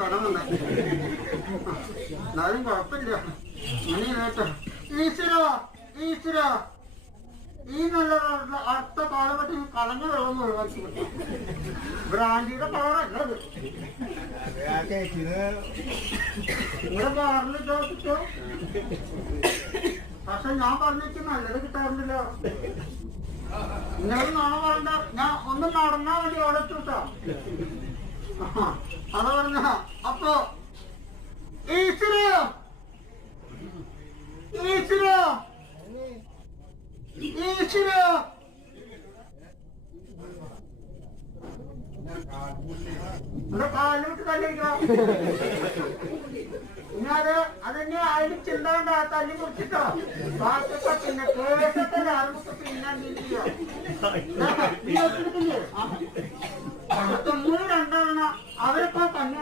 കടന്നുണ്ട്. എന്നാലും കുഴപ്പമില്ല. ഇനി കേട്ടോ ഈശ്വര ഈശ്വര ഈ നല്ല അടുത്ത കാലഘട്ടം കളഞ്ഞ വെള്ളം ഒഴിവാക്കി ബ്രാൻഡിയുടെ കളറല്ലത് നിങ്ങളെ പറഞ്ഞിട്ടോ കിട്ടോ. പക്ഷെ ഞാൻ പറഞ്ഞിട്ട് നല്ലത് കിട്ടാറുണ്ടല്ലോ. നിങ്ങൾ നാളെ പറഞ്ഞ ഞാൻ ഒന്ന് നടന്നാ മതി അവിടെ എത്തൂട്ടോ. അത് പറഞ്ഞ അപ്പൊ ഈശ്വര ഈശ്വര ഈശ്വര എന്റെ കാലിട്ട് തല്ലിക്കാം. ഇനി അതെന്നെ അതിന് ചിന്ത കൊണ്ട് തല്ലി കുറിച്ചിട്ടോ. ബാക്കിയൊക്കെ പിന്നെ കേട്ടല്ലേ അതൊക്കെ പിന്നെ നീ ഒത്തിരിക്കില്ലേ 2 അവരിപ്പോ കണ്ണു